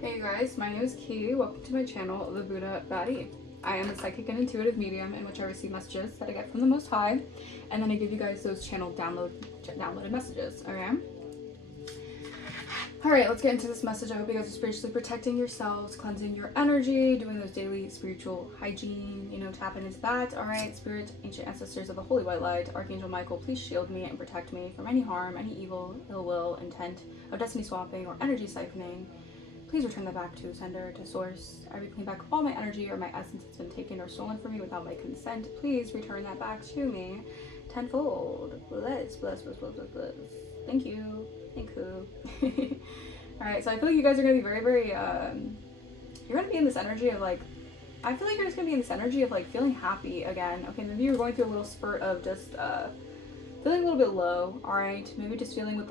Hey you guys, my name is Ki. Welcome to my channel, The Buddha Baddie. I am a psychic and intuitive medium in which I receive messages that I get from the Most High, and then I give you guys those channel downloaded messages, okay? Alright, let's get into this message. I hope you guys are spiritually protecting yourselves, cleansing your energy, doing those daily spiritual hygiene, tapping into that. Alright, spirit, ancient ancestors of the Holy White Light, Archangel Michael, please shield me and protect me from any harm, any evil, ill will, intent of destiny swapping or energy siphoning. Please return that back to sender, to source. I reclaim back all my energy or my essence that's been taken or stolen from me without my consent. Please return that back to me tenfold. Bless. Thank you. Thank you. Alright, so I feel like you guys are going to be very, you're going to be in this energy of I feel like you're just going to be in this energy of feeling happy again. Okay, maybe you're going through a little spurt of just feeling a little bit low, alright? Maybe just feeling with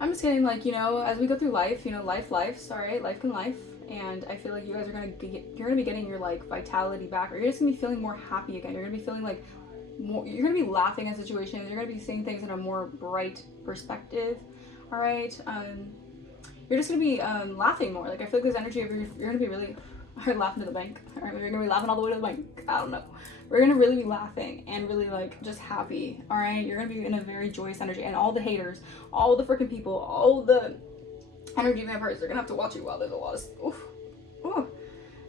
I'm just getting as we go through life, life's alright, life can life, and I feel like you guys are you're gonna be getting your vitality back, or you're just gonna be feeling more happy again. You're gonna be feeling you're gonna be laughing at situations. You're gonna be seeing things in a more bright perspective, alright. You're just gonna be laughing more. I feel like this energy of you're gonna be really laughing to the bank. Alright, maybe you're gonna be laughing all the way to the bank. I don't know. We're gonna really be laughing and really just happy. Alright, you're gonna be in a very joyous energy, and all the haters, all the freaking people, all the energy vampires, they're gonna have to watch you. Wow, there's a lot of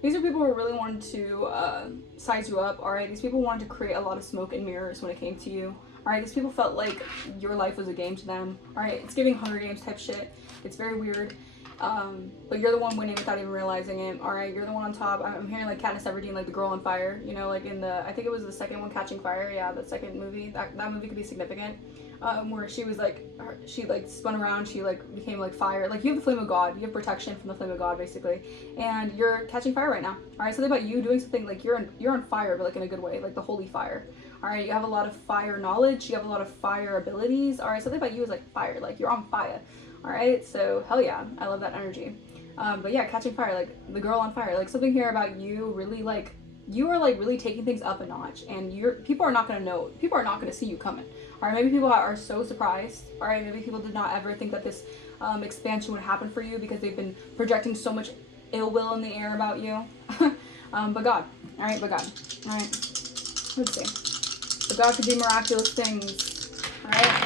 these are people who really wanted to size you up. Alright, these people wanted to create a lot of smoke and mirrors when it came to you. Alright, these people felt like your life was a game to them. Alright, it's giving Hunger Games type shit. It's very weird. But you're the one winning without even realizing it. Alright, you're the one on top. I'm hearing Katniss Everdeen, the girl on fire, in the, I think it was the second one, Catching Fire, yeah, the second movie. That movie could be significant. Where she was she spun around, she became fire. You have the flame of God, you have protection from the flame of God basically, and you're catching fire right now. Alright, something about you doing something you're on fire, but in a good way, the holy fire. Alright, you have a lot of fire knowledge, you have a lot of fire abilities. Alright, something about you is fire, you're on fire. Alright, so hell yeah, I love that energy. But yeah, catching fire, the girl on fire, something here about you really you are really taking things up a notch, and people are not gonna know, people are not gonna see you coming. Alright, maybe people are so surprised. Alright, maybe people did not ever think that this expansion would happen for you because they've been projecting so much ill will in the air about you. But God, alright, but God, alright, let's see. But God could do miraculous things, alright?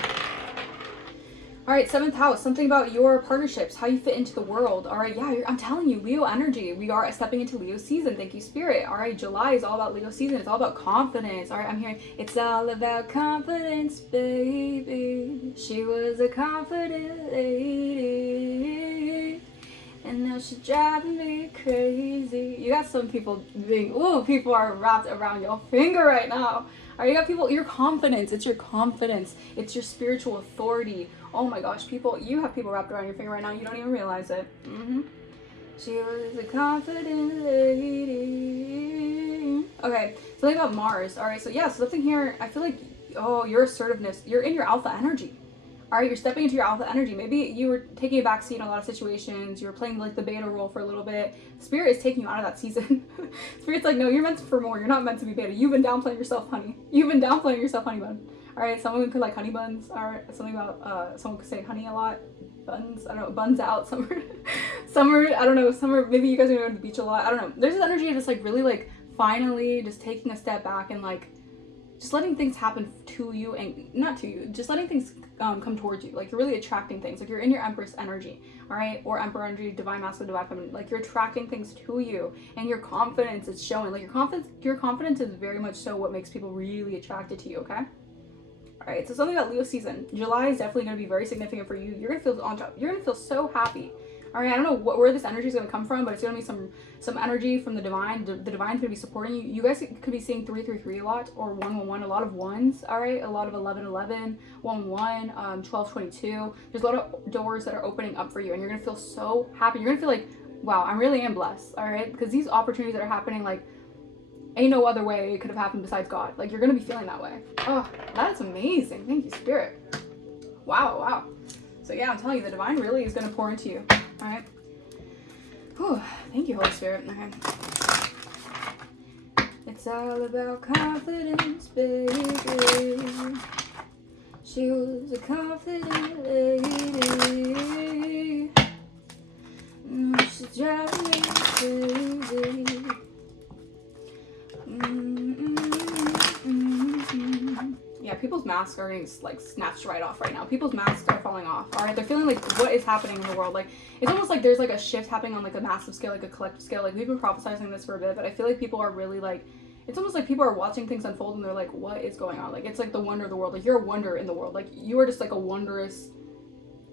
Alright, 7th house, something about your partnerships, how you fit into the world. Alright, yeah, I'm telling you, Leo energy. We are stepping into Leo season. Thank you, Spirit. Alright, July is all about Leo season. It's all about confidence. Alright, I'm hearing, it's all about confidence, baby. She was a confident lady, and now she's driving me crazy. You got some people people are wrapped around your finger right now. Alright, you got people, your confidence, it's your confidence. It's your spiritual authority. Oh my gosh, you have people wrapped around your finger right now, you don't even realize it. She was a confident lady. Okay, something about Mars. Alright, so yeah, something here, I feel your assertiveness, you're in your alpha energy. Alright, you're stepping into your alpha energy. Maybe you were taking a backseat in a lot of situations, you were playing the beta role for a little bit. Spirit is taking you out of that season. Spirit's no, you're meant for more, you're not meant to be beta. You've been downplaying yourself, honey. You've been downplaying yourself, honey bun. Alright, someone could honey buns. Alright, something about, someone could say honey a lot. Buns, I don't know, buns out, summer, I don't know, summer, maybe you guys are going to the beach a lot. I don't know. There's this energy of just really finally just taking a step back and just letting things happen to you, and not to you, just letting things come towards you. You're really attracting things. You're in your Empress energy, alright? Or Emperor energy, divine masculine, divine feminine. You're attracting things to you, and your confidence is showing. Your confidence is very much so what makes people really attracted to you, okay? Alright, so something about Leo season. July is definitely going to be very significant for you. You're going to feel on top. You're going to feel so happy. Alright, I don't know where this energy is going to come from, but it's going to be some energy from the divine. The divine's going to be supporting you. You guys could be seeing 333 a lot, or 111, a lot of ones, alright? A lot of 1111, 11, 1222. There's a lot of doors that are opening up for you, and you're going to feel so happy. You're going to feel wow, I really am blessed, alright? Because these opportunities that are happening, ain't no other way it could have happened besides God. You're going to be feeling that way. Oh, that's amazing. Thank you, Spirit. Wow. So yeah, I'm telling you, the divine really is going to pour into you. Alright. Whew. Thank you, Holy Spirit. Okay. It's all about confidence, baby. She was a confident lady. people's masks are getting like snatched right off right now. People's masks are falling off. All right, they're feeling like what is happening in the world. Like it's almost like there's like a shift happening on like a massive scale, like a collective scale. Like we've been prophesying this for a bit, but I feel like people are really like, it's almost like people are watching things unfold and they're like, what is going on? Like it's like the wonder of the world. Like you're a wonder in the world. Like you are just like a wondrous,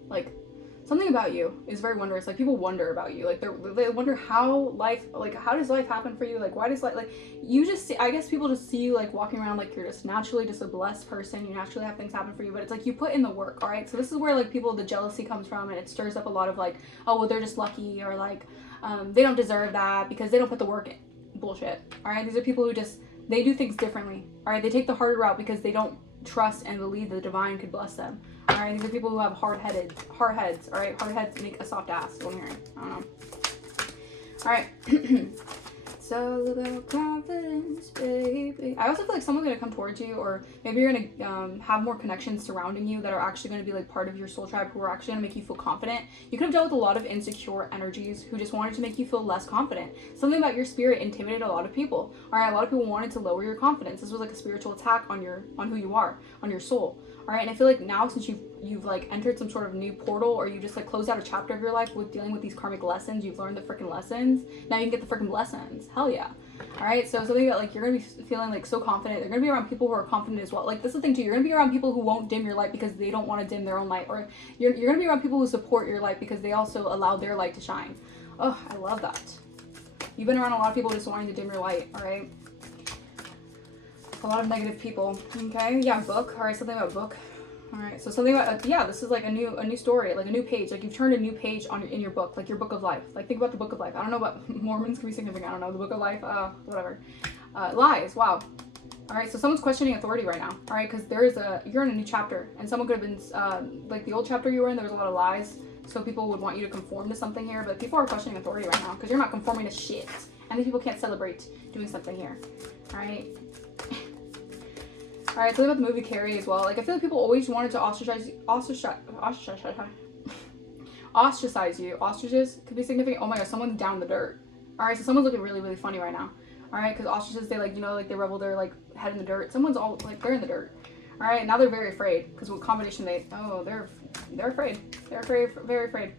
like something about you is very wondrous. Like people wonder about you. Like they wonder how life, like how does life happen for you? Like why does like you just see, I guess people just see you like walking around like you're just naturally just a blessed person. You naturally have things happen for you, but it's like you put in the work. All right, so this is where like people, the jealousy comes from, and it stirs up a lot of like, oh well, they're just lucky, or like they don't deserve that because they don't put the work in. Bullshit. All right, these are people who just, they do things differently. All right, they take the harder route because they don't trust and believe the divine could bless them. All right, these are people who have hard heads. All right, hard heads make a soft ass. What I'm hearing. I don't know. All right. It's all about confidence, baby. I also feel like someone's gonna come towards you, or maybe you're gonna have more connections surrounding you that are actually gonna be like part of your soul tribe, who are actually gonna make you feel confident. You could have dealt with a lot of insecure energies who just wanted to make you feel less confident. Something about your spirit intimidated a lot of people. All right, a lot of people wanted to lower your confidence. This was like a spiritual attack on who you are, on your soul. All right, and I feel like now, since you've like entered some sort of new portal, or you just like closed out a chapter of your life with dealing with these karmic lessons, you've learned the freaking lessons. Now you can get the freaking lessons. Hell yeah. All right, so something that like you're gonna be feeling like so confident. You're gonna be around people who are confident as well. Like this is the thing too. You're gonna be around people who won't dim your light because they don't want to dim their own light, or you're gonna be around people who support your light because they also allow their light to shine. Oh, I love that. You've been around a lot of people just wanting to dim your light. All right. A lot of negative people. Okay, yeah, book. All right, something about book. All right, so something about yeah, this is like a new story, like a new page. Like you've turned a new page in your book, like your book of life. Like think about the book of life. I don't know about Mormons can be significant. I don't know the book of life. Whatever. Lies. Wow. All right, so someone's questioning authority right now. All right, because you're in a new chapter, and someone could have been like the old chapter you were in. There was a lot of lies, so people would want you to conform to something here. But people are questioning authority right now because you're not conforming to shit, and these people can't celebrate doing something here. All right. All right, so about the movie Carrie as well. Like I feel like people always wanted to ostracize you. Ostriches could be significant. Oh my god, someone's down in the dirt. All right, so someone's looking really, really funny right now. All right, because ostriches, they like, you know, like they revel their like head in the dirt. Someone's all like, they're in the dirt. All right, now they're very afraid because what combination they're afraid. They're very afraid.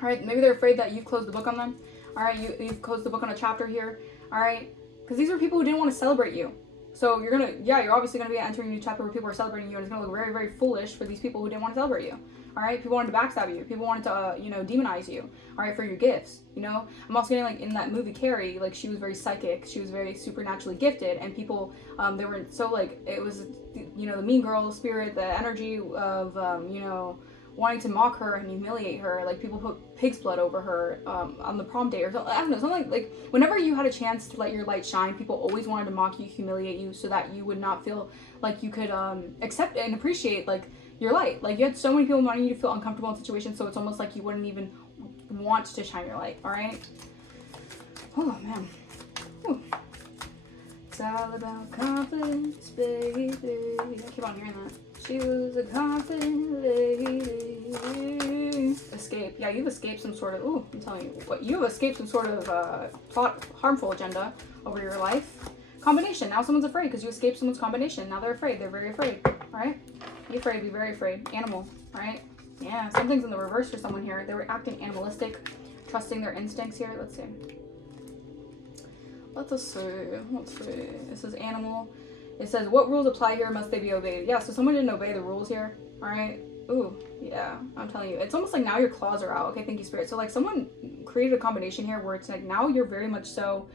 All right, maybe they're afraid that you've closed the book on them. All right, you've closed the book on a chapter here. All right, because these are people who didn't want to celebrate you. So you're obviously gonna be entering a new chapter where people are celebrating you, and it's gonna look very, very foolish for these people who didn't want to celebrate you. All right, people wanted to backstab you. People wanted to, demonize you. All right, for your gifts. You know, I'm also getting like in that movie Carrie, like she was very psychic. She was very supernaturally gifted, and people, they were so like it was, the mean girl spirit, the energy of, wanting to mock her and humiliate her. Like people put pig's blood over her on the prom day or something. I don't know, something like whenever you had a chance to let your light shine, people always wanted to mock you, humiliate you, so that you would not feel like you could accept and appreciate like your light. Like you had so many people wanting you to feel uncomfortable in situations, so it's almost like you wouldn't even want to shine your light. All right. Oh man. Whew. It's all about confidence, baby. I keep on hearing that. She was a confident lady. Escape. Yeah, you've escaped some sort of, I'm telling you, what, you have escaped some sort of harmful agenda over your life. Combination. Now someone's afraid because you escaped someone's combination. Now they're afraid. They're very afraid. All right? Be afraid. Be very afraid. Animal. All right? Yeah, something's in the reverse for someone here. They were acting animalistic, trusting their instincts here. Let's see. Let's see. This is animal. It says, what rules apply here? Must they be obeyed? Yeah, so someone didn't obey the rules here. All right. Ooh, yeah, I'm telling you. It's almost like now your claws are out. Okay, thank you, Spirit. So like someone created a combination here where it's like now you're very much so,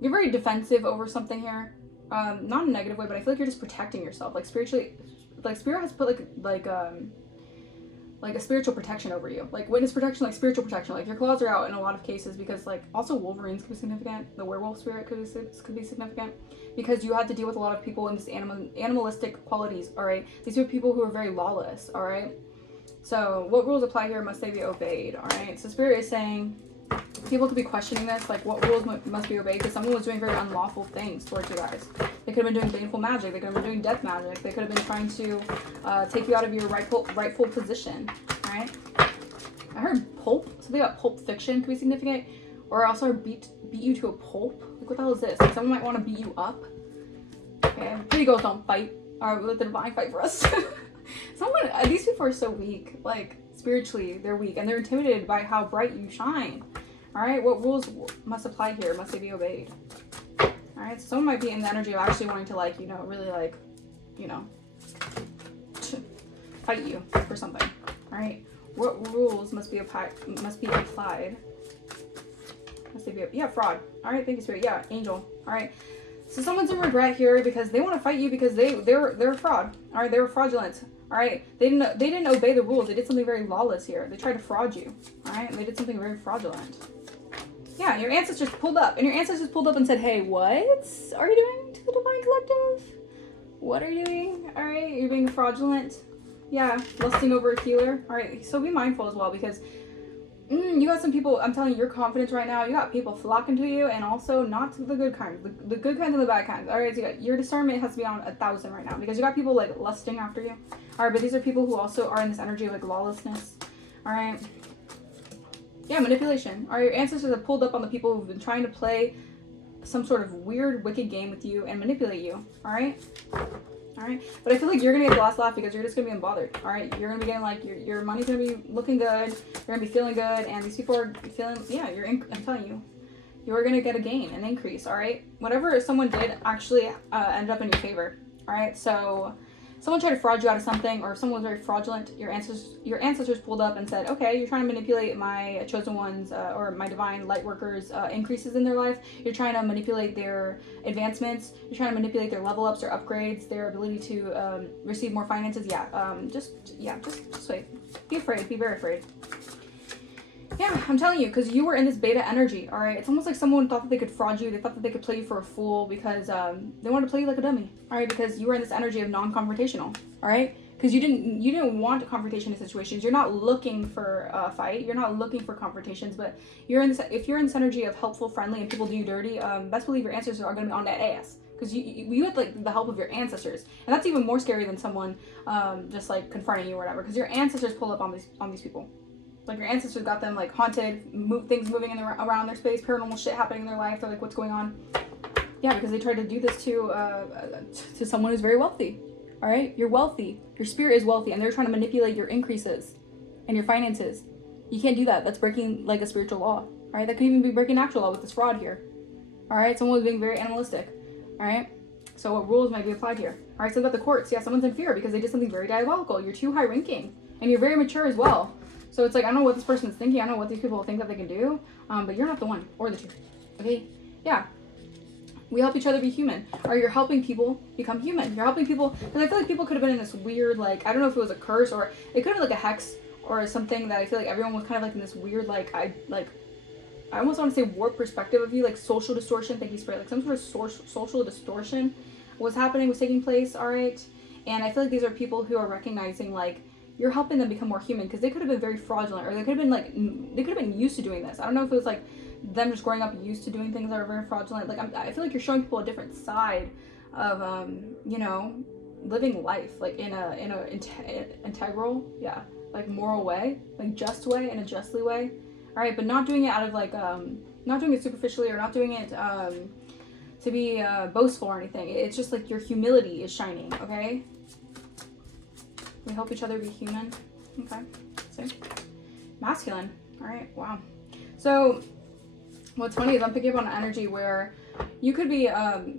you're very defensive over something here. Not in a negative way, but I feel like you're just protecting yourself. Like spiritually, like Spirit has put like a spiritual protection over you, like witness protection, like spiritual protection. Like your claws are out in a lot of cases because like also Wolverines could be significant. The werewolf spirit could be significant because you had to deal with a lot of people in this animalistic qualities. All right, these are people who are very lawless. All right, so what rules apply here? Must they be obeyed? All right, so Spirit is saying people could be questioning this, like what rules must be obeyed, because someone was doing very unlawful things towards you guys. They could have been doing baneful magic. They could have been doing death magic. They could have been trying to take you out of your rightful position. All right. I heard pulp. Something about pulp fiction could be significant, or also beat you to a pulp. Like what the hell is this? Like someone might want to beat you up. Okay. Pretty girls don't fight. All right, let the divine fight for us. These people are so weak. Like, spiritually, they're weak. And they're intimidated by how bright you shine. All right, what rules must apply here? Must they be obeyed? All right, so someone might be in the energy of actually wanting to, like, you know, really, like, you know, fight you for something. All right, what rules must be applied? Must they be, yeah, fraud. All right, thank you, Spirit. Yeah, angel. All right. So someone's in regret here because they want to fight you because they're a fraud. All right, they were fraudulent. All right, they didn't obey the rules. They did something very lawless here. They tried to fraud you. All right, and they did something very fraudulent. Yeah, your ancestors pulled up, and said, "Hey, what are you doing to the Divine Collective? What are you doing? All right, you're being fraudulent. Yeah, lusting over a healer. All right, so be mindful as well because." You got some people, I'm telling you, your confidence right now, you got people flocking to you, and also not the good kinds, the good kinds and the bad kinds. All right, so your discernment has to be on 1,000 right now because you got people like lusting after you. All right, but these are people who also are in this energy of like lawlessness. All right, yeah, manipulation. All right, your ancestors have pulled up on the people who've been trying to play some sort of weird, wicked game with you and manipulate you. All right. All right, but I feel like you're gonna get the last laugh because you're just gonna be unbothered. All right, you're gonna be getting like your money's gonna be looking good. You're gonna be feeling good, and these people are feeling. Yeah, I'm telling you, you're gonna get a gain, an increase. All right, whatever someone did actually ended up in your favor. All right, so someone tried to fraud you out of something, or someone was very fraudulent. Your ancestors pulled up and said, "Okay, you're trying to manipulate my chosen ones or my divine light workers' increases in their life. You're trying to manipulate their advancements. You're trying to manipulate their level ups, their upgrades, their ability to receive more finances. Just wait. Be afraid. Be very afraid." Yeah, I'm telling you, because you were in this beta energy, all right? It's almost like someone thought that they could fraud you. They thought that they could play you for a fool because they wanted to play you like a dummy, all right? Because you were in this energy of non-confrontational, all right? Because you didn't want confrontation in situations. You're not looking for a fight. You're not looking for confrontations, but if you're in this energy of helpful, friendly, and people do you dirty, best believe your ancestors are going to be on that ass. Because you had like the help of your ancestors, and that's even more scary than someone just like confronting you or whatever. Because your ancestors pull up on these people. Like your ancestors got them like haunted, things moving around their space, paranormal shit happening in their life. They're like, what's going on? Yeah, because they tried to do this to someone who's very wealthy. All right, you're wealthy. Your spirit is wealthy, and they're trying to manipulate your increases and your finances. You can't do that. That's breaking like a spiritual law. All right, that could even be breaking natural law with this fraud here. All right, someone was being very animalistic. All right, so what rules might be applied here? All right, so about the courts. Yeah, someone's in fear because they did something very diabolical. You're too high ranking, and you're very mature as well. So it's like, I don't know what this person is thinking. I don't know what these people think that they can do. But you're not the one or the two. Okay? Yeah. We help each other be human. Or you're helping people become human. You're helping people. Because I feel like people could have been in this weird, like, I don't know if it was a curse or it could have been like a hex or something that I feel like everyone was kind of like in this weird, I almost want to say warped perspective of you, like social distortion. Thank you, Spirit. Like some sort of social distortion was taking place. All right? And I feel like these are people who are recognizing, like, you're helping them become more human because they could have been very fraudulent, or they could have been used to doing this. I don't know if it was like them just growing up used to doing things that are very fraudulent. Like I feel like you're showing people a different side of living life like in a integral, like moral way, like just way, in a justly way. All right, but not doing it out of like not doing it superficially, or not doing it to be boastful or anything. It's just like your humility is shining. Okay. We help each other be human. Okay. So, masculine. All right. Wow. So, what's funny is I'm picking up on an energy where you could be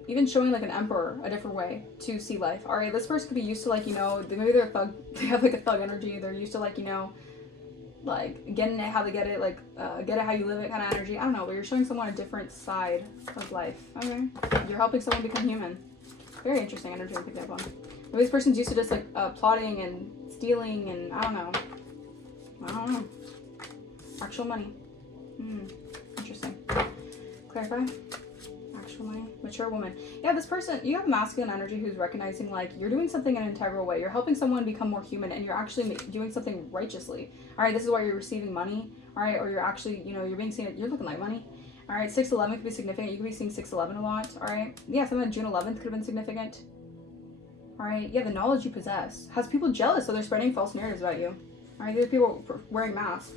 even showing like an emperor a different way to see life. All right. This person could be used to like, maybe they're a thug. They have like a thug energy. They're used to like, like getting it how they get it, like get it how you live it kind of energy. I don't know, but you're showing someone a different side of life. Okay. You're helping someone become human. Very interesting energy I'm picking up on. Maybe this person's used to just like plotting and stealing and I don't know. Actual money. Interesting. Clarify. Actual money. Mature woman. Yeah, this person, you have masculine energy who's recognizing like you're doing something in an integral way. You're helping someone become more human, and you're actually doing something righteously. All right, this is why you're receiving money. All right, or you're actually, you're being seen. You're looking like money. All right, 6/11 could be significant. You could be seeing 6/11 a lot. All right, yeah, something like June 11th could have been significant. All right, yeah, the knowledge you possess has people jealous, so they're spreading false narratives about you. All right, these are people wearing masks.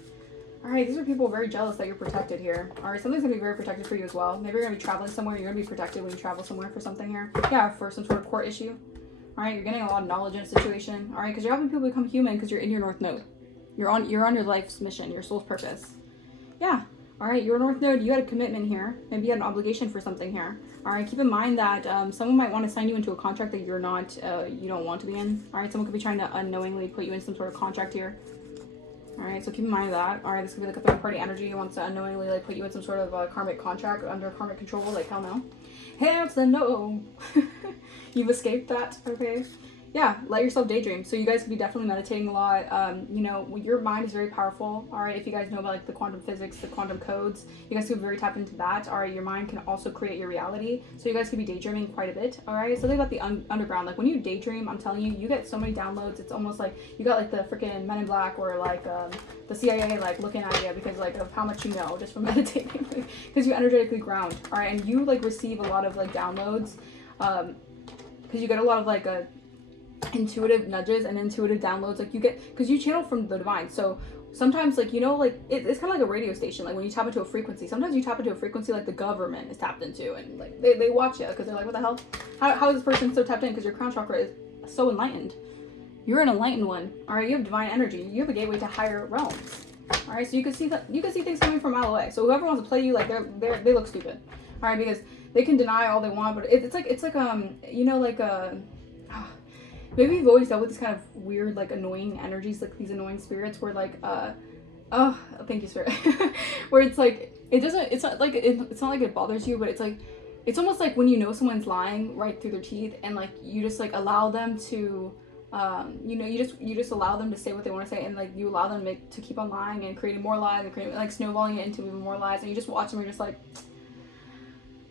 All right, these are people very jealous that you're protected here. All right, something's gonna be very protected for you as well. Maybe you're gonna be traveling somewhere. You're gonna be protected when you travel somewhere for something here. Yeah, for some sort of court issue. All right, you're getting a lot of knowledge in a situation. All right, because you're helping people become human because you're in your North Node. You're on your life's mission, your soul's purpose. Yeah. All right, your North Node, you had a commitment here. Maybe you had an obligation for something here. All right, keep in mind that someone might want to sign you into a contract that you're not, you don't want to be in. All right, someone could be trying to unknowingly put you in some sort of contract here. All right, so keep in mind that. All right, this could be like a third party energy who wants to unknowingly like put you in some sort of karmic contract under karmic control. Like, hell no. Hell no. You've escaped that, okay? Yeah, let yourself daydream. So you guys could be definitely meditating a lot. You know, your mind is very powerful. All right, if you guys know about like the quantum physics, the quantum codes, you guys could be very tapped into that. All right, your mind can also create your reality. So you guys could be daydreaming quite a bit. All right, something about the underground. Like when you daydream, I'm telling you, you get so many downloads. It's almost like you got like the freaking Men in Black or like the CIA like looking at you because like of how much you know just from meditating. Because you energetically ground. All right, and you like receive a lot of like downloads. Because you get a lot of like intuitive nudges and intuitive downloads, like you get, because you channel from the divine. So sometimes, like, you know, like it's kind of like a radio station. Like when you tap into a frequency, sometimes you tap into a frequency like the government is tapped into, and like they watch you because they're like, what the hell, how is this person so tapped in? Because your crown chakra is so enlightened. You're an enlightened one. All right, you have divine energy. You have a gateway to higher realms. All right, so you can see things coming from a mile away. So whoever wants to play you, like they look stupid. All right, because they can deny all they want, but it's like you know, like maybe you've always dealt with this kind of weird, like, annoying energies, like these annoying spirits where, like, oh, thank you, spirit. Where it's like, it's not like it bothers you, but it's like, it's almost like when you know someone's lying right through their teeth and, like, you just, like, allow them to, you know, you just allow them to say what they want to say, and, like, you allow them to keep on lying and creating more lies and creating, like, snowballing it into even more lies, and you just watch them, you're just like,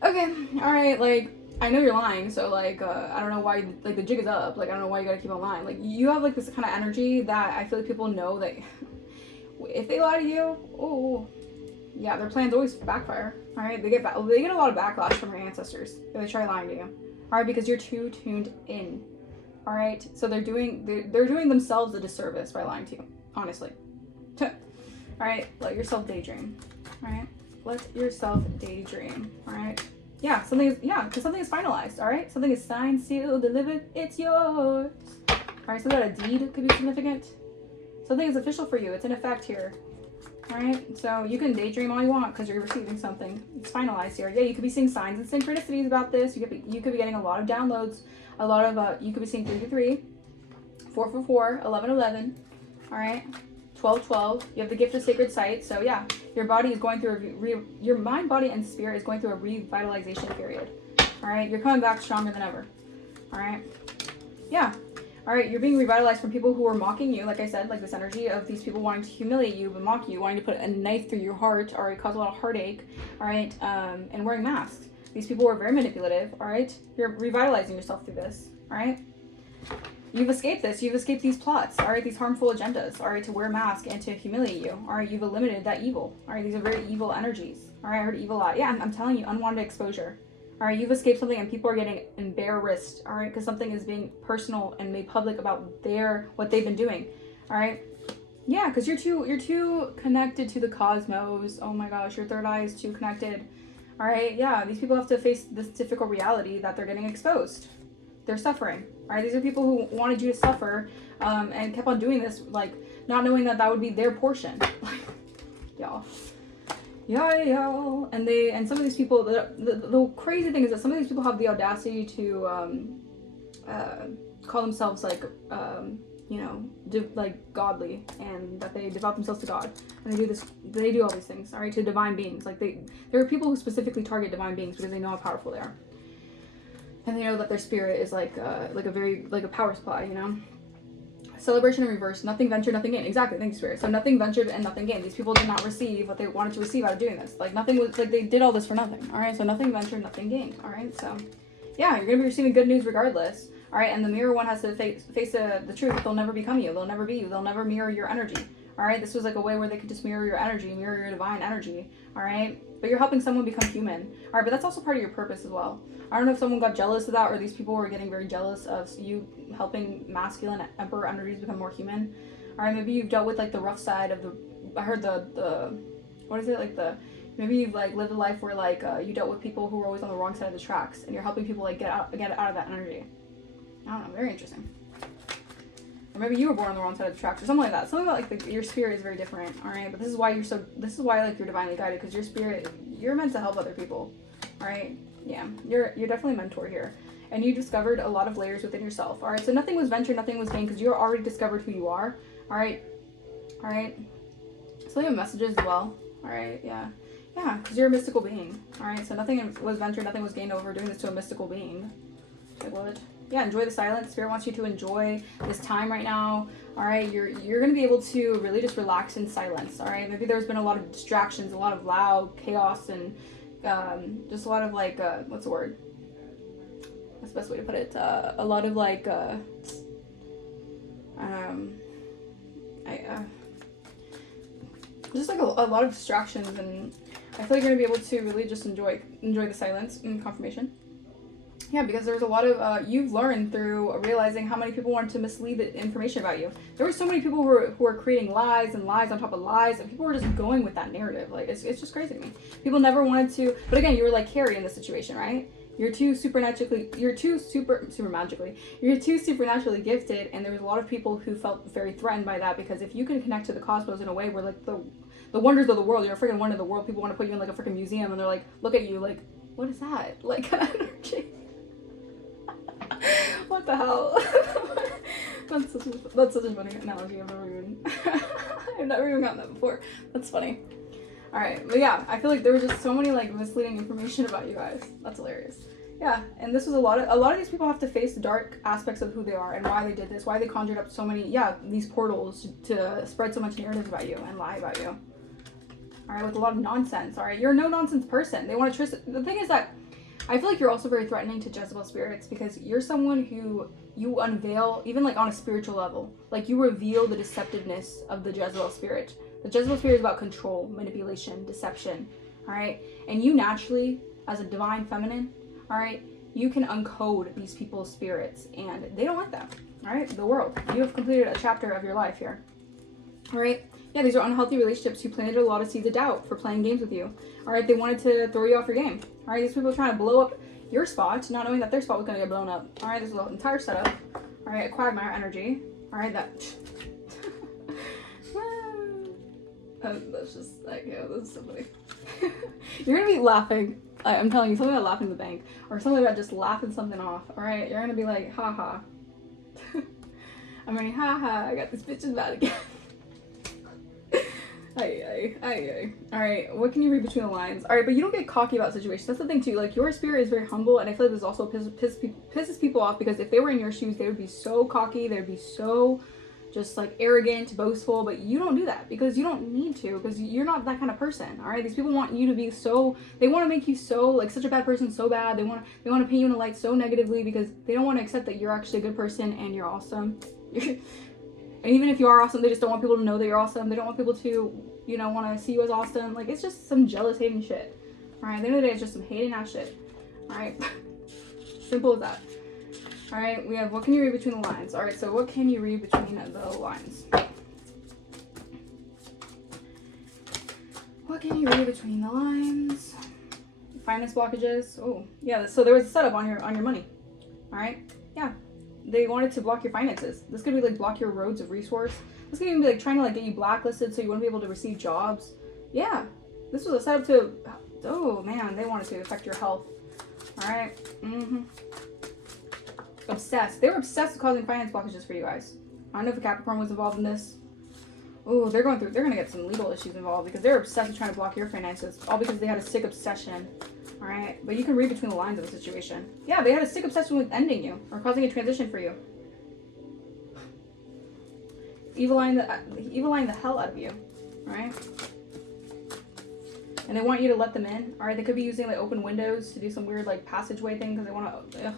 okay, alright, like, I know you're lying, so like I don't know why, like the jig is up, like I don't know why you gotta keep on lying. Like you have like this kind of energy that I feel like people know that if they lie to you, oh yeah, their plans always backfire. All right, they get a lot of backlash from your ancestors if they try lying to you. All right, because you're too tuned in. All right, so they're doing themselves a disservice by lying to you. Honestly. All right, let yourself daydream. All right, let yourself daydream. All right. Yeah, because something is finalized, all right? Something is signed, sealed, delivered, it's yours. All right, so that a deed could be significant. Something is official for you, it's in effect here. All right, so you can daydream all you want because you're receiving something. It's finalized here. Yeah, you could be seeing signs and synchronicities about this. You could be getting a lot of downloads, a lot of, you could be seeing 333, 444, 1111, all right? 1212. You have the gift of sacred sight. So yeah, your body is going through your mind, body, and spirit is going through a revitalization period. All right, you're coming back stronger than ever. All right, yeah. All right, you're being revitalized from people who are mocking you. Like I said, like this energy of these people wanting to humiliate you, but mock you, wanting to put a knife through your heart, or cause a lot of heartache. All right, and wearing masks. These people were very manipulative. All right, you're revitalizing yourself through this. All right. You've escaped this. You've escaped these plots, all right, these harmful agendas, all right, to wear a mask and to humiliate you. All right, you've eliminated that evil. All right, these are very evil energies. All right, I heard evil eye. Yeah, I'm telling you, unwanted exposure. All right, you've escaped something and people are getting embarrassed, all right, because something is being personal and made public about what they've been doing. All right, yeah, because you're too connected to the cosmos. Oh my gosh, your third eye is too connected. All right, yeah, these people have to face this difficult reality that they're getting exposed. They're suffering. All right, these are people who wanted you to suffer and kept on doing this, like not knowing that would be their portion. Like, y'all. Yeah. And some of these people, the crazy thing is that some of these people have the audacity to call themselves like, you know, like godly, and that they devote themselves to God, and they do all these things, all right, to divine beings. Like there are people who specifically target divine beings because they know how powerful they are. And they know that their spirit is like a power supply, you know? Celebration in reverse. Nothing ventured, nothing gained. Exactly, thank you, spirit. So nothing ventured and nothing gained. These people did not receive what they wanted to receive out of doing this. Like nothing was, like they did all this for nothing, all right? So nothing ventured, nothing gained, all right? So yeah, you're going to be receiving good news regardless, all right? And the mirror one has to face the truth. They'll never become you. They'll never be you. They'll never mirror your energy, all right? This was like a way where they could just mirror your energy, mirror your divine energy, all right? But you're helping someone become human, all right? But that's also part of your purpose as well. I don't know if someone got jealous of that, or these people were getting very jealous of you helping masculine emperor energies become more human. All right, maybe you've dealt with like the rough side of I heard the what is it, like maybe you've like lived a life where like you dealt with people who were always on the wrong side of the tracks, and you're helping people like get out of that energy. I don't know, very interesting. Or maybe you were born on the wrong side of the tracks or something like that. Something about like your spirit is very different, all right? But this is why like you're divinely guided, because your spirit, you're meant to help other people, all right? Yeah, you're definitely a mentor here. And you discovered a lot of layers within yourself, all right? So nothing was ventured, nothing was gained, because you already discovered who you are, all right? All right? So you have messages as well, all right? Yeah, because you're a mystical being, all right? So nothing was ventured, nothing was gained over doing this to a mystical being. Like what? Yeah, enjoy the silence. Spirit wants you to enjoy this time right now. All right, you're gonna be able to really just relax in silence. All right, maybe there's been a lot of distractions, a lot of loud chaos, and just a lot of like what's the word? That's the best way to put it. A lot of like just like a lot of distractions, and I feel like you're gonna be able to really just enjoy the silence and confirmation. Yeah, because there's a lot of, you've learned through realizing how many people wanted to mislead the information about you. There were so many people who were creating lies and lies on top of lies, and people were just going with that narrative. It's just crazy to me. People never wanted to, but again, you were like Carrie in this situation, right? You're too supernaturally gifted, and there was a lot of people who felt very threatened by that, because if you can connect to the cosmos in a way where like the wonders of the world, you're a freaking wonder of the world, people want to put you in like a freaking museum, and they're like, look at you, like, what is that? Like, energy. What the hell? That's such a funny analogy. I've never even gotten that before. That's funny. All right, but yeah, I feel like there was just so many like misleading information about you guys. That's hilarious. Yeah, and this was a lot of these people have to face the dark aspects of who they are and why they did this, why they conjured up so many these portals to spread so much narrative about you and lie about you. All right, with a lot of nonsense. All right, you're a no nonsense person. They want to trust. The thing is that I feel like you're also very threatening to Jezebel spirits, because you're someone who you unveil, even like on a spiritual level, like you reveal the deceptiveness of the Jezebel spirit. The Jezebel spirit is about control, manipulation, deception, all right? And you naturally, as a divine feminine, all right, you can uncode these people's spirits, and they don't like that, all right? The world. You have completed a chapter of your life here, all right? Yeah, these are unhealthy relationships who planted a lot of seeds of doubt for playing games with you. All right, they wanted to throw you off your game. All right, these people are trying to blow up your spot, not knowing that their spot was going to get blown up. All right, this is an entire setup. All right, a quagmire energy. All right, that. That's just like, yeah, this is so funny. You're going to be laughing. I'm telling you, something about laughing in the bank, or something about just laughing something off. All right, you're going to be like, haha. I'm going, haha, I got this bitches mad again. Alright, what can you read between the lines? Alright, but you don't get cocky about situations. That's the thing too. Like, your spirit is very humble, and I feel like this also pisses people off, because if they were in your shoes, they would be so cocky, they would be so just like arrogant, boastful, but you don't do that, because you don't need to, because you're not that kind of person. Alright, these people want you to be so, they want to make you so like such a bad person so bad. They want to paint you in a light so negatively, because they don't want to accept that you're actually a good person and you're awesome. And even if you are awesome, they just don't want people to know that you're awesome. They don't want people to, you know, want to see you as awesome. Like, it's just some jealous hating shit. Alright, at the end of the day, it's just some hating ass shit. Alright? Simple as that. Alright, we have, what can you read between the lines? Alright, so what can you read between the lines? What can you read between the lines? Finance blockages. Oh, yeah, so there was a setup on your money. Alright? Yeah. They wanted to block your finances. This could be like block your roads of resource. This could even be like trying to like get you blacklisted so you wouldn't be able to receive jobs. Yeah, this was a setup to, oh man, they wanted to affect your health. All right, Obsessed. They were obsessed with causing finance blockages for you guys. I don't know if a Capricorn was involved in this. Oh, they're gonna get some legal issues involved, because they're obsessed with trying to block your finances, all because they had a sick obsession. All right, but you can read between the lines of the situation. Yeah, they had a sick obsession with ending you or causing a transition for you. Evil line the hell out of you. All right, and they want you to let them in. All right, they could be using like open windows to do some weird like passageway thing, because they want to.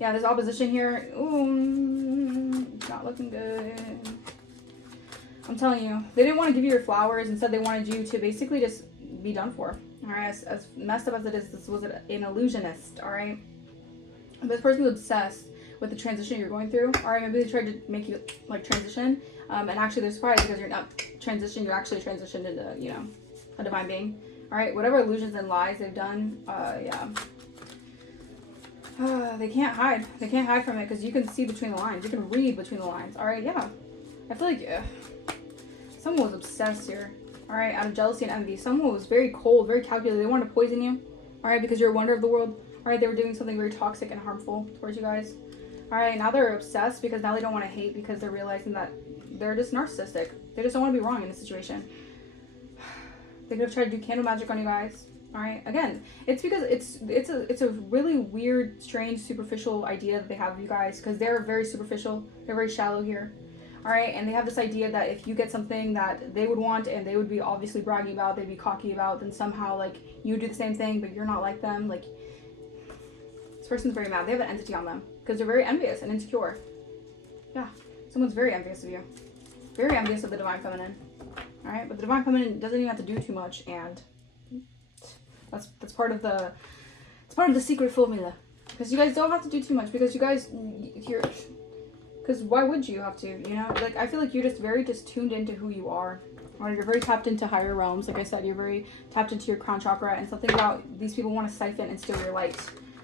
Yeah, there's opposition here. Ooh, not looking good. I'm telling you, they didn't want to give you your flowers. Instead, they wanted you to basically just be done for. All right, as messed up as it is, this was an illusionist. All right, this person was obsessed with the transition you're going through. All right, maybe they tried to make you like transition, and actually they're surprised, because you're not transitioned. You're actually transitioned into, you know, a divine being. All right, whatever illusions and lies they've done, yeah. They can't hide. They can't hide from it because you can see between the lines. You can read between the lines. All right, yeah. I feel like someone was obsessed here. All right, out of jealousy and envy. Someone was very cold, very calculated. They wanted to poison you. All right, because you're a wonder of the world. All right, they were doing something very toxic and harmful towards you guys. All right, now they're obsessed because now they don't want to hate because they're realizing that they're just narcissistic. They just don't want to be wrong in this situation. They could have tried to do candle magic on you guys. All right, again, it's because it's a really weird, strange, superficial idea that they have of you guys because they're very superficial. They're very shallow here. All right, and they have this idea that if you get something that they would want and they would be obviously bragging about, they'd be cocky about, then somehow like you do the same thing, but you're not like them. Like this person's very mad. They have an entity on them because they're very envious and insecure. Yeah, someone's very envious of you. Very envious of the Divine Feminine. All right, but the Divine Feminine doesn't even have to do too much, and that's part of the secret formula. Because you guys don't have to do too much because you guys because why would you have to, you know? Like, I feel like you're just very tuned into who you are. Or you're very tapped into higher realms. Like I said, you're very tapped into your crown chakra. And something about these people want to siphon and steal your light.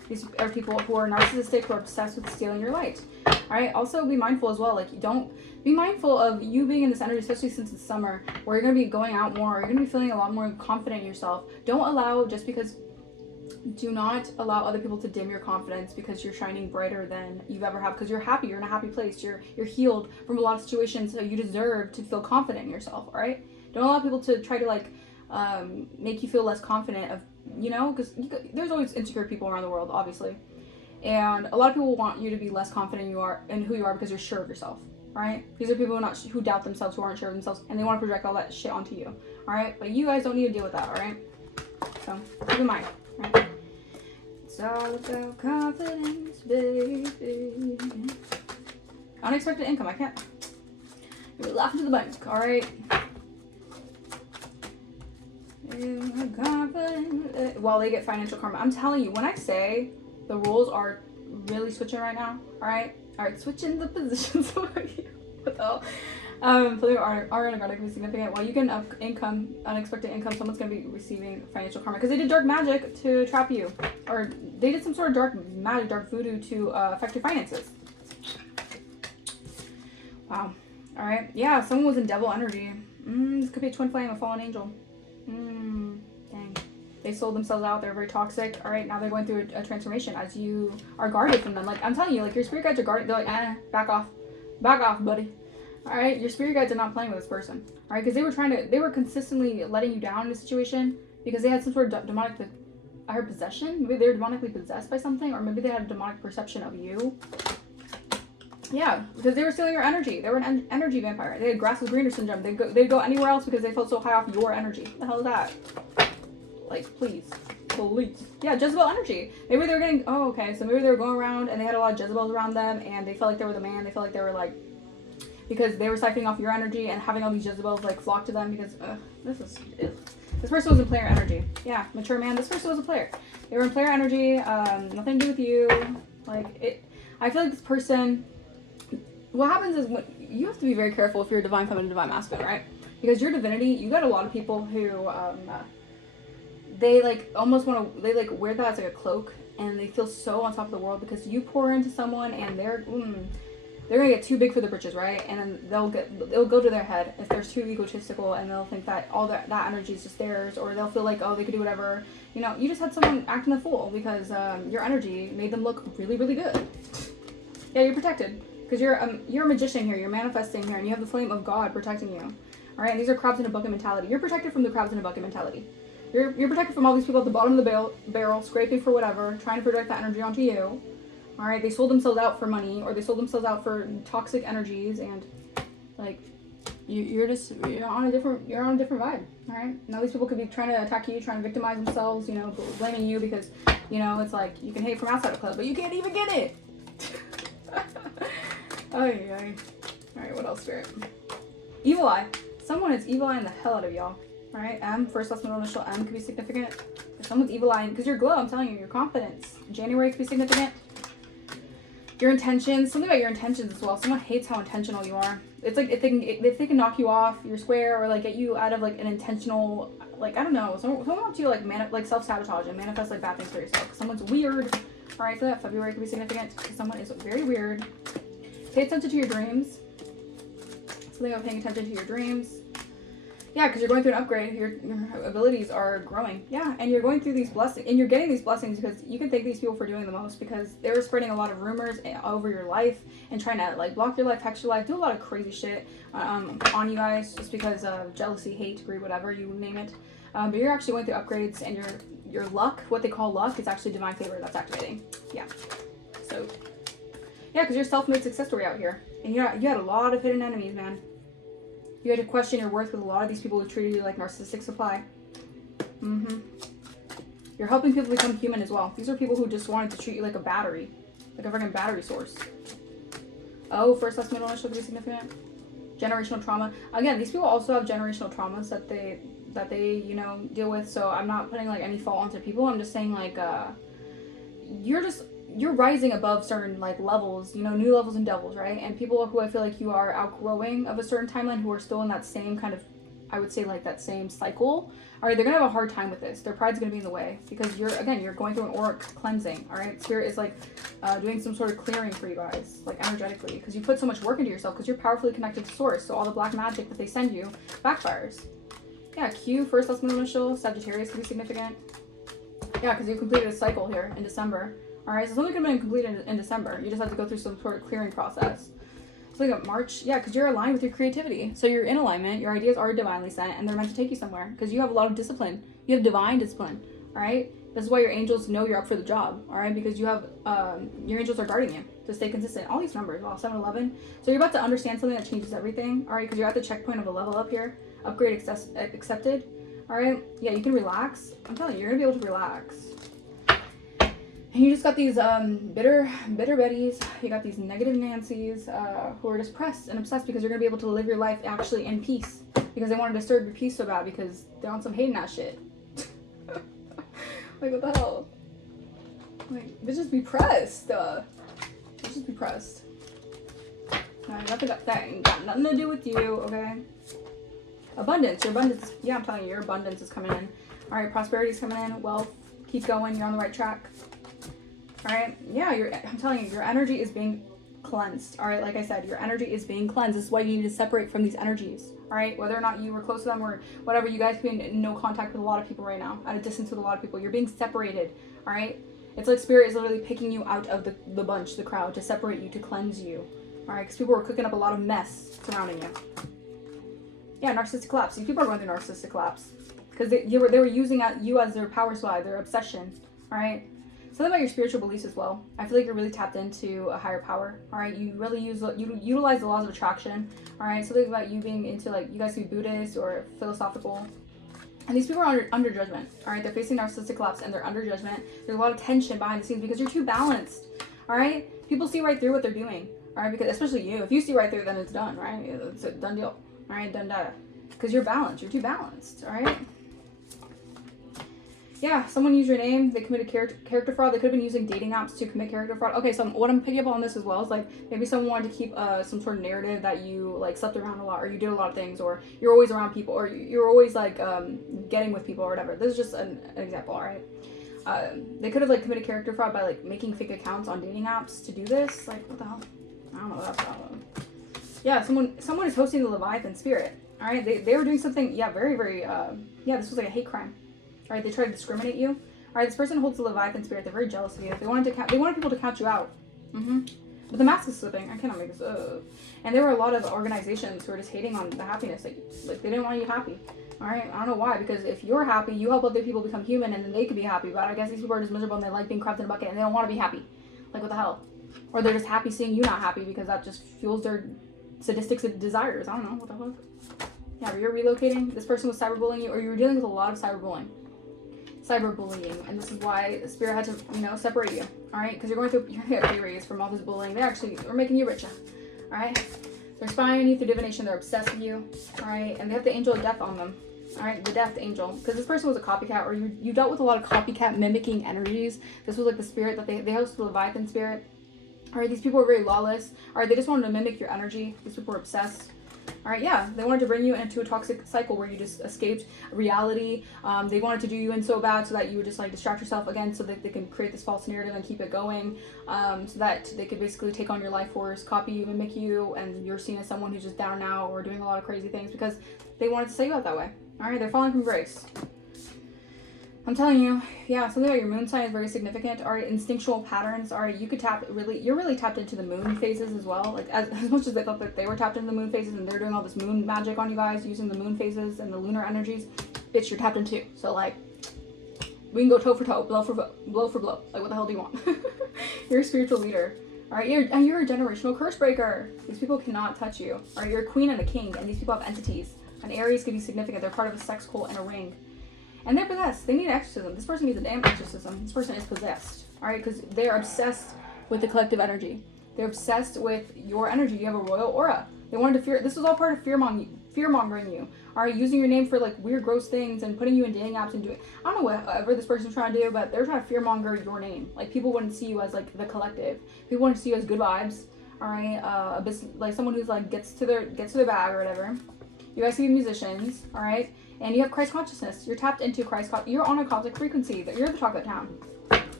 These are people who are narcissistic, who are obsessed with stealing your light. Alright? Also, be mindful as well. Like, don't... Be mindful of you being in this energy, especially since it's summer, where you're going to be going out more. Or you're going to be feeling a lot more confident in yourself. Don't allow, just because... Do not allow other people to dim your confidence because you're shining brighter than you've ever have. Because you're happy, you're in a happy place, you're healed from a lot of situations, so you deserve to feel confident in yourself. All right, don't allow people to try to like make you feel less confident of, you know, because there's always insecure people around the world, obviously, and a lot of people want you to be less confident you are in who you are because you're sure of yourself. All right, these are people who doubt themselves, who aren't sure of themselves, and they want to project all that shit onto you. All right, but you guys don't need to deal with that. All right, so keep in mind. Right? It's all about confidence, baby. Unexpected income. I can't. You're laughing to the bank. All right. While they get financial karma, I'm telling you, when I say the rules are really switching right now. All right. Switching the positions. What the hell? Something are energetically significant. While you get income, unexpected income, someone's going to be receiving financial karma because they did dark magic to trap you, or they did some sort of dark magic, dark voodoo to affect your finances. Wow. All right. Yeah, someone was in devil energy. This could be a twin flame, a fallen angel. Dang. They sold themselves out. They're very toxic. All right. Now they're going through a transformation as you are guarded from them. Like I'm telling you, like your spirit guides are guarded. They're like, back off, buddy. All right, your spirit guides are not playing with this person. All right, because they were consistently letting you down in a situation because they had some sort of demonic, I heard possession. Maybe they were demonically possessed by something, or maybe they had a demonic perception of you. Yeah, because they were stealing your energy. They were an energy vampire. They had grass is greener syndrome. They'd go anywhere else because they felt so high off your energy. What the hell is that? Like, please. Yeah, Jezebel energy. Maybe they were getting, oh, okay, so maybe they were going around and they had a lot of Jezebels around them and they felt like they were the man. They felt like they were like, because they were siphoning off your energy and having all these Jezebels like flock to them because this person was in player energy. Yeah, mature man. This person was a player. They were in player energy. Nothing to do with you. Like it. I feel like this person. What happens is when you have to be very careful if you're a divine feminine, divine masculine, right? Because your divinity, you got a lot of people who they like almost want to. They like wear that as like a cloak and they feel so on top of the world because you pour into someone and they're gonna get too big for the britches, right? And then they'll go to their head if they're too egotistical, and they'll think that all that energy is just theirs, or they'll feel like, oh, they could do whatever. You know, you just had someone acting a fool because your energy made them look really, really good. Yeah, you're protected because you're a magician here. You're manifesting here, and you have the flame of God protecting you. All right, and these are crabs in a bucket mentality. You're protected from the crabs in a bucket mentality. You're protected from all these people at the bottom of the barrel, scraping for whatever, trying to project that energy onto you. All right, they sold themselves out for money, or they sold themselves out for toxic energies, and like you're on a different vibe. All right, now these people could be trying to attack you, trying to victimize themselves, you know, blaming you because you know it's like you can hate from outside the club, but you can't even get it. All right, what else, Spirit? Evil eye. Someone is evil eyeing the hell out of y'all. All right, M, first last middle initial M could be significant. If someone's evil eyeing, because your glow, I'm telling you, your confidence. January could be significant. Your intentions, something about your intentions as well. Someone hates how intentional you are. It's like if they can knock you off your square or like get you out of like an intentional, like I don't know, someone wants you to like self-sabotage and manifest like bad things for yourself. Someone's weird, All right, so that February could be significant because someone is very weird. Pay attention to your dreams. Something about paying attention to your dreams. Yeah, because you're going through an upgrade. Your abilities are growing. Yeah, and you're going through these blessings, and you're getting these blessings because you can thank these people for doing the most, because they were spreading a lot of rumors over your life and trying to like block your life, hex your life, do a lot of crazy shit on you guys, just because of jealousy, hate, greed, whatever you name it. But you're actually going through upgrades, and your luck, what they call luck, is actually divine favor that's activating. Yeah. So yeah, because you're a self-made success story out here, and you had a lot of hidden enemies, man. You had to question your worth with a lot of these people who treated you like narcissistic supply. You're helping people become human as well. These are people who just wanted to treat you like a battery. Like a freaking battery source. Oh, first, last, middle, initial could be significant. Generational trauma. Again, these people also have generational traumas that they, you know, deal with. So I'm not putting like any fault onto people. I'm just saying like, you're rising above certain like levels, you know, new levels and devils, right? And people who I feel like you are outgrowing of a certain timeline, who are still in that same kind of, I would say like that same cycle, all right, they're gonna have a hard time with this. Their pride's gonna be in the way, because you're going through an auric cleansing, all right? Spirit is like doing some sort of clearing for you guys, like energetically, because you put so much work into yourself, because you're powerfully connected to source. So all the black magic that they send you backfires. Yeah, Q, first, last, middle, initial, Sagittarius could be significant. Yeah, because you completed a cycle here in December. All right, so something could have been completed in December. You just have to go through some sort of clearing process. So like March, yeah, because you're aligned with your creativity. So you're in alignment. Your ideas are divinely sent, and they're meant to take you somewhere, because you have a lot of discipline. You have divine discipline, all right? This is why your angels know you're up for the job, all right? Because you have, your angels are guarding you to stay consistent. All these numbers, wow, 7-11. So you're about to understand something that changes everything, all right? Because you're at the checkpoint of a level up here. Upgrade accepted, all right? Yeah, you can relax. I'm telling you, you're going to be able to relax. And you just got these bitter Bettys. You got these negative Nancys who are just pressed and obsessed because you're going to be able to live your life actually in peace. Because they want to disturb your peace so bad, because they're on some hating that shit. Like, what the hell? Like, bitches be pressed. Bitches be pressed. That ain't got nothing to do with you, okay? Abundance. Your abundance. Yeah, I'm telling you, your abundance is coming in. All right, prosperity's coming in. Wealth. Keep going. You're on the right track. All right, yeah, I'm telling you, your energy is being cleansed. All right, like I said, your energy is being cleansed. This is why you need to separate from these energies. All right, whether or not you were close to them or whatever, you guys can be in no contact with a lot of people right now, at a distance with a lot of people. You're being separated. All right, it's like spirit is literally picking you out of the bunch, the crowd, to separate you, to cleanse you. All right, because people were cooking up a lot of mess surrounding you. Yeah, narcissistic collapse. These people are going through narcissistic collapse because they were using you as their power supply, their obsession. All right. Something about your spiritual beliefs as well. I feel like you're really tapped into a higher power. All right, you really utilize the laws of attraction. All right, something about you being into, like, you guys could be Buddhist or philosophical. And these people are under judgment. All right, they're facing narcissistic collapse and they're under judgment. There's a lot of tension behind the scenes because you're too balanced. All right, people see right through what they're doing. All right, because especially you, if you see right through, then it's done. Right, it's a done deal. All right, done data. Because you're balanced. You're too balanced. All right. Yeah, someone used your name, they committed character fraud. They could have been using dating apps to commit character fraud. Okay, so what I'm picking up on this as well is like maybe someone wanted to keep some sort of narrative that you like slept around a lot, or you did a lot of things, or you're always around people, or you're always like getting with people or whatever. This is just an example, all right? They could have like committed character fraud by like making fake accounts on dating apps to do this. Like, what the hell? I don't know what that's about. Yeah, someone is hosting the Leviathan spirit. All right, they were doing something. Yeah, very yeah. This was like a hate crime. All right, they try to discriminate you. All right, this person holds the Leviathan spirit. They're very jealous of you. They wanted people to count you out. But the mask is slipping. I cannot make this up. And there were a lot of organizations who were just hating on the happiness. Like they didn't want you happy. All right, I don't know why. Because if you're happy, you help other people become human, and then they can be happy. But I guess these people are just miserable and they like being crapped in a bucket and they don't want to be happy. Like, what the hell? Or they're just happy seeing you not happy because that just fuels their sadistic desires. I don't know. What the fuck? Yeah, but you're relocating. This person was cyberbullying you, or you were dealing with a lot of cyberbullying, and this is why the spirit had to, separate you. All right, because you're going to get pay raise from all this bullying. They actually are making you richer. All right, they're spying on you through divination. They're obsessed with you. All right, and they have the angel of death on them. All right, the death angel, because this person was a copycat, or you dealt with a lot of copycat mimicking energies. This was like the spirit that they host the Leviathan spirit. All right, these people are very lawless. All right, they just wanted to mimic your energy. These people are obsessed. All right, yeah, they wanted to bring you into a toxic cycle where you just escaped reality. They wanted to do you in so bad so that you would just like distract yourself again, so that they can create this false narrative and keep it going, so that they could basically take on your life force, copy you, mimic you, and you're seen as someone who's just down now or doing a lot of crazy things because they wanted to set you up that way. All right, they're falling from grace. I'm telling you, yeah, something about your moon sign is very significant. All right, instinctual patterns. All right, you could you're really tapped into the moon phases as well. Like as much as they thought that they were tapped into the moon phases and they're doing all this moon magic on you guys using the moon phases and the lunar energies, bitch, you're tapped into. So like, we can go toe for toe, blow for blow. Like what the hell do you want? You're a spiritual leader. All right, you're a generational curse breaker. These people cannot touch you. All right, you're a queen and a king, and these people have entities. An Aries could be significant. They're part of a sex cult and a ring. And they're possessed. They need an exorcism. This person needs a damn exorcism. This person is possessed. All right, because they're obsessed with the collective energy. They're obsessed with your energy. You have a royal aura. They wanted to fear. This was all part of fear mongering you. All right, using your name for like weird, gross things and putting you in dating apps and doing. I don't know whatever this person's trying to do, but they're trying to fear monger your name. Like people wouldn't see you as like the collective. People wouldn't see you as good vibes. All right, a business, like someone who's like gets to their bag or whatever. You guys can be musicians. All right. And you have Christ consciousness. You're tapped into Christ. You're on a cosmic frequency. You're the chocolate town.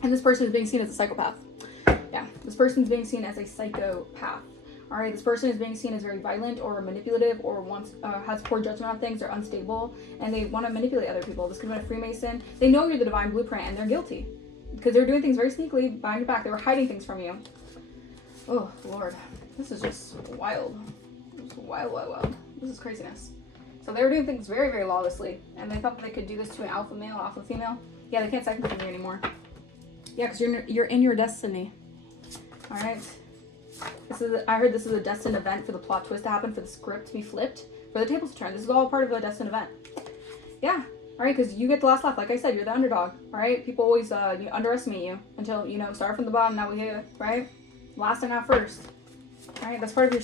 And this person is being seen as a psychopath. Yeah, this person is being seen as a psychopath. All right, this person is being seen as very violent or manipulative or has poor judgment on things. They're unstable and they want to manipulate other people. This could have been a Freemason. They know you're the divine blueprint and they're guilty because they're doing things very sneakily behind your back. They were hiding things from you. Oh, Lord. This is just wild. This is wild. This is craziness. So they were doing things very, very lawlessly, and they thought that they could do this to an alpha male, alpha female. Yeah, they can't second guess you anymore. Yeah, because you're in your destiny. All right. I heard this is a destined event for the plot twist to happen, for the script to be flipped, for the tables to turn. This is all part of a destined event. Yeah. All right, because you get the last laugh. Like I said, you're the underdog. All right. People always underestimate you until start from the bottom. Now we hit right. Last and not first. All right. That's part of your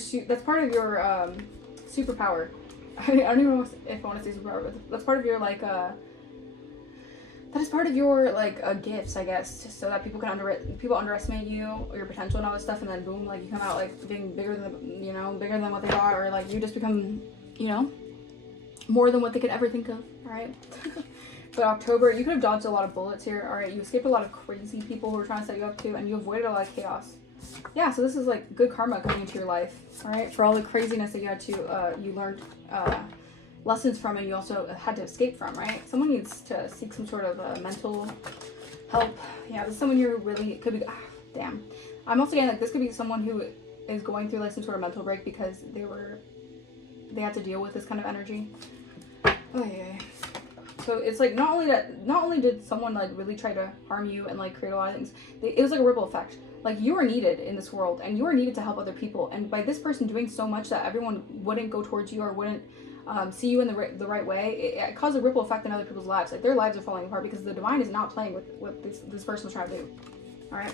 superpower. I don't even know if I want to say superpower, but that's part of your that is part of your gifts, I guess, so that people underestimate you or your potential and all this stuff, and then boom, like you come out like being bigger than what they are, or like you just become more than what they could ever think of. All right. But October, you could have dodged a lot of bullets here. All right, you escaped a lot of crazy people who were trying to set you up too, and you avoided a lot of chaos. Yeah, so this is like good karma coming into your life, all right, for all the craziness that you had to, you learned lessons from, and you also had to escape from, right? Someone needs to seek some sort of mental help. Yeah, this is someone who really could be, damn. I'm also getting like this could be someone who is going through like some sort of mental break because they had to deal with this kind of energy. Oh yeah. So it's like not only did someone like really try to harm you and like create a lot of things, it was like a ripple effect. Like you are needed in this world and you are needed to help other people. And by this person doing so much that everyone wouldn't go towards you or wouldn't see you in the right way, it caused a ripple effect in other people's lives. Like their lives are falling apart because the divine is not playing with what this person was trying to do. All right.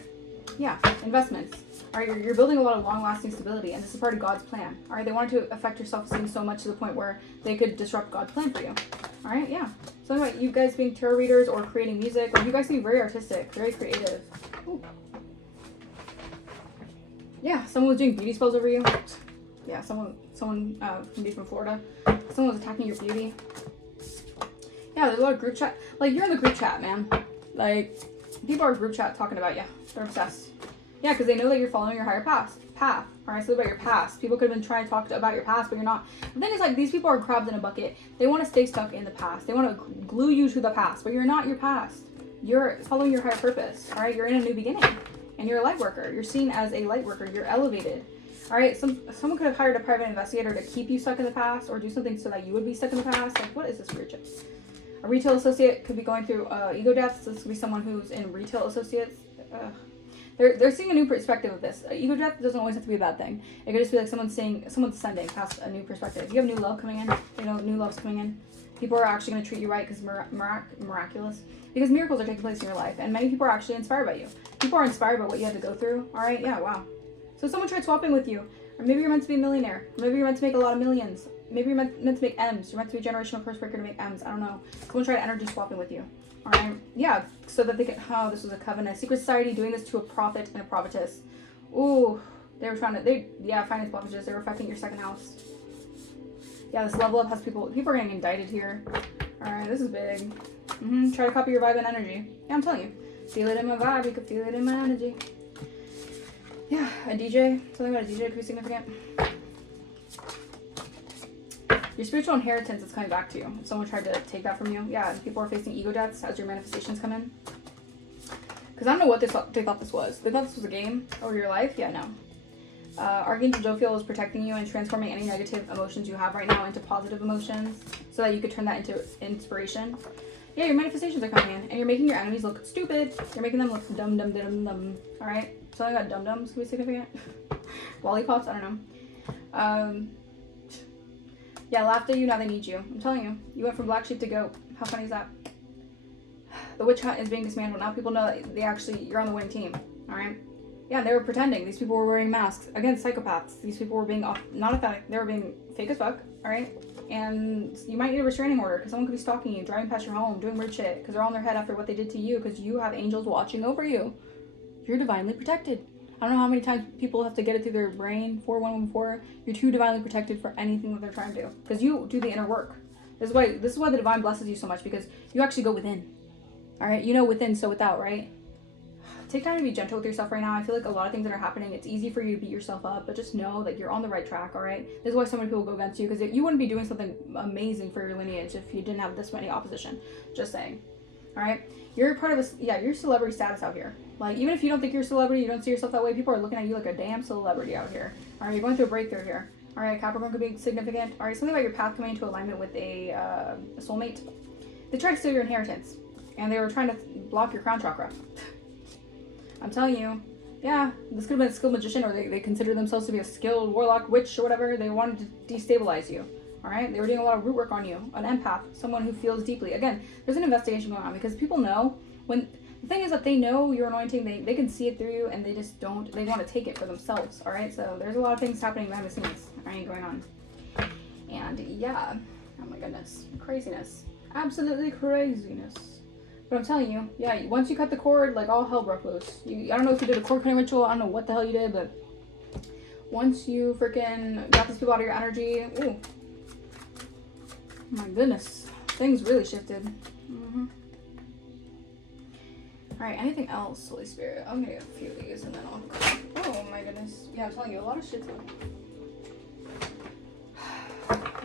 Yeah. Investments. All right. You're building a lot of long-lasting stability, and this is part of God's plan. All right. They wanted to affect your self-esteem so much to the point where they could disrupt God's plan for you. All right. Yeah. Something about you guys being tarot readers or creating music. Like you guys can be very artistic, very creative. Ooh. Yeah, someone was doing beauty spells over you. Yeah, someone can be from Florida. Someone was attacking your beauty. Yeah, there's a lot of group chat. Like, you're in the group chat, man. Like, people are group chat talking about you. They're obsessed. Yeah, because they know that you're following your higher path. Alright, so about your past. People could have been trying to talk about your past, but you're not. The thing is, like, these people are crabs in a bucket. They want to stay stuck in the past. They want to glue you to the past, but you're not your past. You're following your higher purpose. Alright, you're in a new beginning. And you're a light worker. You're seen as a light worker. You're elevated. All right. Someone could have hired a private investigator to keep you stuck in the past, or do something so that you would be stuck in the past. Like, what is this weird shit? A retail associate could be going through ego death. So this could be someone who's in retail associates. They're seeing a new perspective of this. Ego death doesn't always have to be a bad thing. It could just be like someone's sending past a new perspective. You have new love coming in. New love's coming in. People are actually going to treat you right because miraculous. Because miracles are taking place in your life, and many people are actually inspired by you. People are inspired by what you had to go through. All right, yeah, wow. So someone tried swapping with you, or maybe you're meant to be a millionaire. Or maybe you're meant to make a lot of millions. Maybe you're meant to make M's. You're meant to be a generational curse breaker to make M's. I don't know. Someone tried energy swapping with you. All right, yeah, so that they could. Oh, this was a covenant. Secret society doing this to a prophet and a prophetess. Ooh, they were trying to. Finance blockages. They were affecting your second house. Yeah, this level up has people are getting indicted here. All right, this is big. Try to copy your vibe and energy. Yeah, I'm telling you. Feel it in my vibe, you can feel it in my energy. Yeah, a DJ. Something about a DJ could be significant. Your spiritual inheritance is coming back to you. If someone tried to take that from you. Yeah, people are facing ego deaths as your manifestations come in. Because I don't know what they thought this was. They thought this was a game over your life? Yeah, no. Archangel Jophiel is protecting you and transforming any negative emotions you have right now into positive emotions so that you could turn that into inspiration. Yeah, your manifestations are coming in and you're making your enemies look stupid. You're making them look dumb. Alright? Something about dum-dums could be significant. Lollipops? I don't know. Yeah, laughed at you, now they need you. I'm telling you. You went from black sheep to goat. How funny is that? The witch hunt is being dismantled. Now people know that you're on the winning team. Alright? Yeah, they were pretending. These people were wearing masks. Again, psychopaths. These people were being not authentic. They were being fake as fuck. Alright? And you might need a restraining order because someone could be stalking you, driving past your home, doing weird shit because they're on their head after what they did to you because you have angels watching over you. You're divinely protected. I don't know how many times people have to get it through their brain. 4114. You're too divinely protected for anything that they're trying to do because you do the inner work. This is why the divine blesses you so much because you actually go within. All right, you know within, so without, right? Take time to be gentle with yourself right now. I feel like a lot of things that are happening, it's easy for you to beat yourself up, but just know that you're on the right track, all right? This is why so many people go against you because you wouldn't be doing something amazing for your lineage if you didn't have this many opposition. Just saying, all right? You're part of you're celebrity status out here. Like, even if you don't think you're a celebrity, you don't see yourself that way, people are looking at you like a damn celebrity out here. All right, you're going through a breakthrough here. All right, Capricorn could be significant. All right, something about your path coming into alignment with a soulmate. They tried to steal your inheritance, and they were trying to block your crown chakra. I'm telling you, yeah, this could have been a skilled magician, or they consider themselves to be a skilled warlock, witch, or whatever. They wanted to destabilize you. All right, they were doing a lot of root work on you. An empath, someone who feels deeply. Again, there's an investigation going on because people know when. The thing is that they know your anointing, they can see it through you, and they just don't, they want to take it for themselves, all right? So there's a lot of things happening behind the scenes, all right, going on. And yeah, oh my goodness, craziness, absolutely craziness. But I'm telling you, yeah, once you cut the cord, like all hell broke loose. I don't know if you did a cord cutting ritual, I don't know what the hell you did, but once you freaking got these people out of your energy, ooh, my goodness, things really shifted. Alright, anything else, Holy Spirit? I'm gonna get a few of these and then I'll go. Oh my goodness. Yeah, I'm telling you, a lot of shit's going.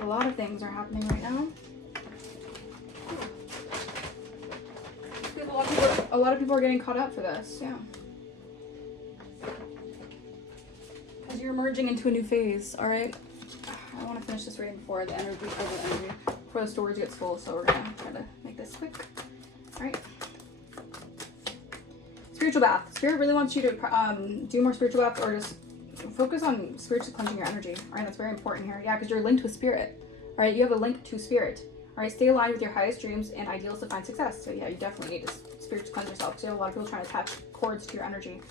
A lot of things are happening right now. A lot of people are getting caught up for this, yeah. Because you're merging into a new phase, alright? I want to finish this reading before the energy, before the storage gets full, so we're gonna try to make this quick. Alright. Spiritual bath. Spirit really wants you to do more spiritual baths or just focus on spiritually cleansing your energy. All right, that's very important here. Yeah, because you're linked with spirit. All right, you have a link to spirit. All right, stay aligned with your highest dreams and ideals to find success. So yeah, you definitely need to spiritually cleanse yourself because you have a lot of people trying to attach cords to your energy.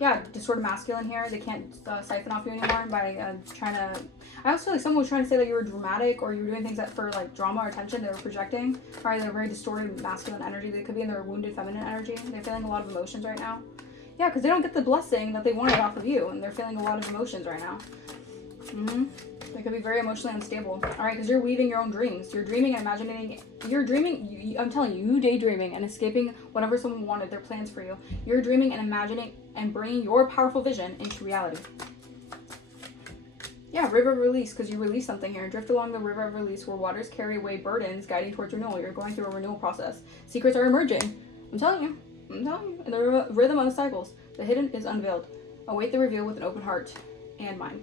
Yeah, distorted masculine here. They can't siphon off you anymore by trying to. I also feel like someone was trying to say that you were dramatic or you were doing things that for like drama or attention. They were projecting. All right, they're very distorted masculine energy. They could be in their wounded feminine energy. They're feeling a lot of emotions right now. Yeah, because they don't get the blessing that they wanted off of you, and they're feeling a lot of emotions right now. They could be very emotionally unstable. All right, because you're weaving your own dreams. You're dreaming and imagining. You're dreaming. I'm telling you, you daydreaming and escaping whatever someone wanted, their plans for you. You're dreaming and imagining and bringing your powerful vision into reality. Yeah, river of release, because you release something here. Drift along the river of release where waters carry away burdens, guiding towards renewal. You're going through a renewal process. Secrets are emerging. I'm telling you. In the rhythm of the cycles, the hidden is unveiled. Await the reveal with an open heart and mind.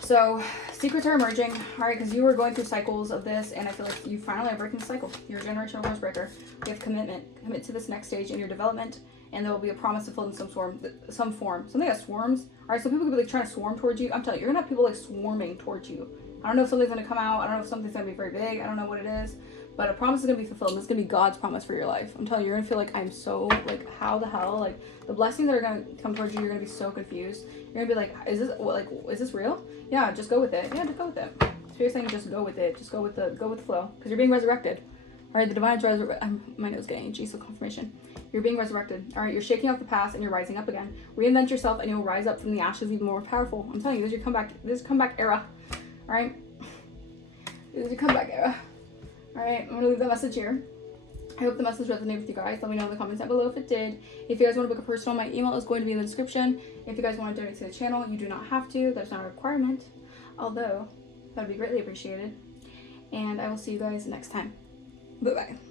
So, secrets are emerging, alright, because you were going through cycles of this, and I feel like you finally are breaking the cycle. You're a generational horse breaker. You have commitment. Commit to this next stage in your development, and there will be a promise fulfilled in some form. Something that swarms. Alright, so people could be like trying to swarm towards you. I'm telling you, you're gonna have people like swarming towards you. I don't know if something's gonna come out. I don't know if something's gonna be very big. I don't know what it is. But a promise is going to be fulfilled. This is going to be God's promise for your life. I'm telling you, you're going to feel like I'm so, like, how the hell? Like, the blessings that are going to come towards you, you're going to be so confused. You're going to be like, is this real? Yeah, just go with it. Yeah, just go with it. So you're saying just go with it. Just go with the flow. Because you're being resurrected. All right, the divine's resurrected. My nose getting itchy, so confirmation. You're being resurrected. All right, you're shaking off the past and you're rising up again. Reinvent yourself and you'll rise up from the ashes even more powerful. I'm telling you, this is your comeback. This is comeback era. All right. This is your comeback era. Alright, I'm gonna leave that message here. I hope the message resonated with you guys. Let me know in the comments down below if it did. If you guys want to book a personal, my email is going to be in the description. If you guys want to donate to the channel, you do not have to. That's not a requirement. Although, that would be greatly appreciated. And I will see you guys next time. Bye-bye.